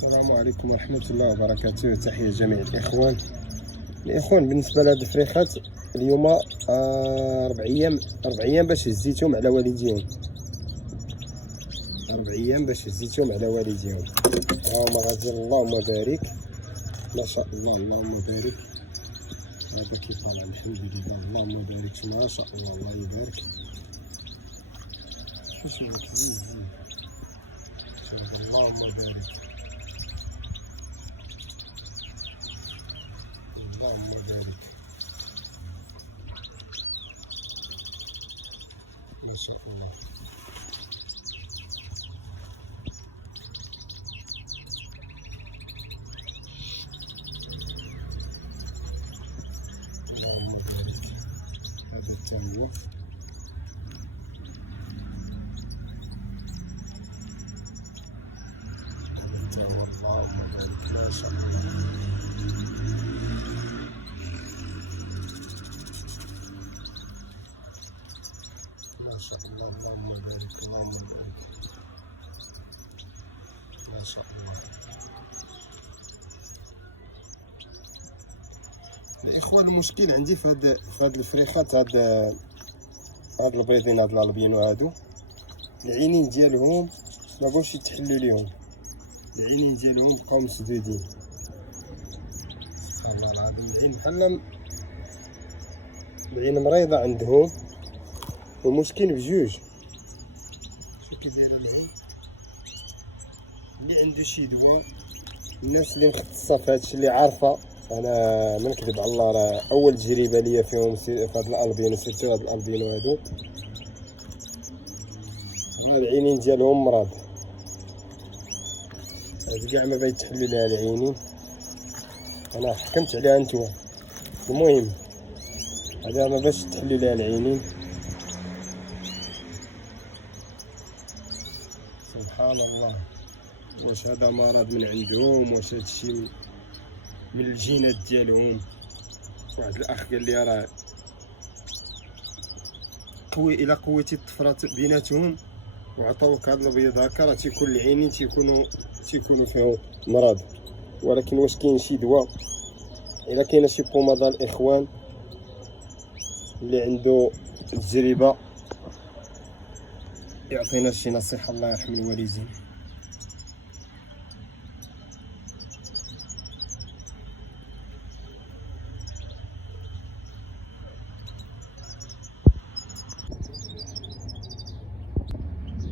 السلام عليكم ورحمة الله وبركاته. تحية جميع الإخوان. بالنسبة لهاد الفريخات اليوم 4 أيام باش هزيتهم على والديهم. 4 أيام باش هزيتهم على والديهم. هاهما غادي. اللهم بارك، ما شاء الله، اللهم بارك. هذا كيطلع الحمد لله، اللهم بارك، ما شاء الله، الله يبارك. شوف هاك زين، شوف، اللهم بارك، اللهم بارك، ما شاء الله. اللهم بارك. هذا الثاني، هذا هو، اللهم بارك، ما شاء الله. ما شاء الله، اللهم بارك، اللهم بارك، ما شاء الله. الإخوان، المشكل عندي في هاد الفريخات، هاد البيضين، هاد الالبينو هادو، العينين ديالهم ما بغاوش يتحلوا ليهم. العينين ديالهم بقاو مسدودين. سبحان الله العظيم. العين بحال العين مريضة عندهم. والمشكل بجوج. شو كي دايره العين؟ اللي عنده شي دواء، الناس اللي مختصه في هادشي، اللي عارفه، انا ما نكذب على الله، راه اول تجربه ليا فيهم في هاد الالبينو، سيرتو هاد الالبينو هادو، العينين ديالهم مرض. هادي كاع ما بيتحلوا لها العينين. انا حكمت عليها نتوما. المهم هذا ما باش تحلوا لها العينين. سبحان الله. واش هذا مرض من عندهم، واش هادشي من الجينات ديالهم؟ واحد الاخ قال لي راه الا قويتي الطفرات بيناتهم وعطاوك هاد البيض هكا، راه تيكون العينين تيكونوا فيهم مرض. ولكن واش كاين شي دواء؟ الا كاينه شي بوماده الاخوان اللي عنده تجربه يعطينا شي نصيحه، الله يرحم الوالدين.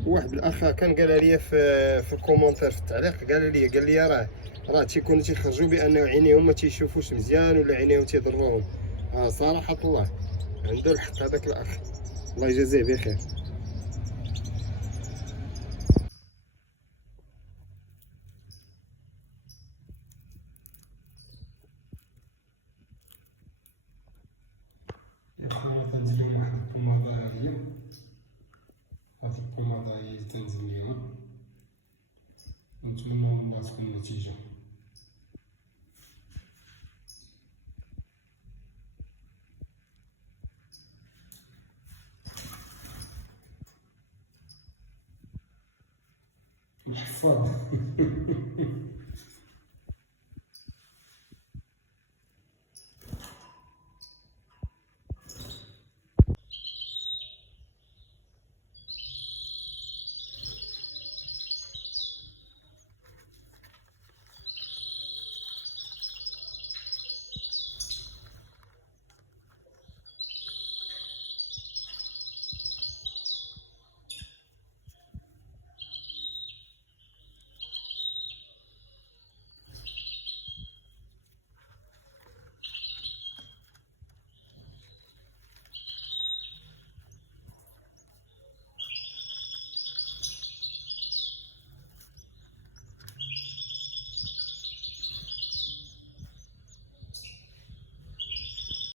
واحد الاخ كان قال لي في الكومونتير، في التعليق، قال لي راه تيكونوا تيخرجوا بانه عينيهم ما تيشوفوش مزيان، ولا عينيهم تيضروهم. صراحه الله عنده الحق هذاك الاخ، الله يجازيه بخير. يا خويا، تنزل لهم واحد البوماده هادي. هاد البوماده هي اللي تنزل ليهم، ونتمنى من الله تكون النتيجه. الحفاظ.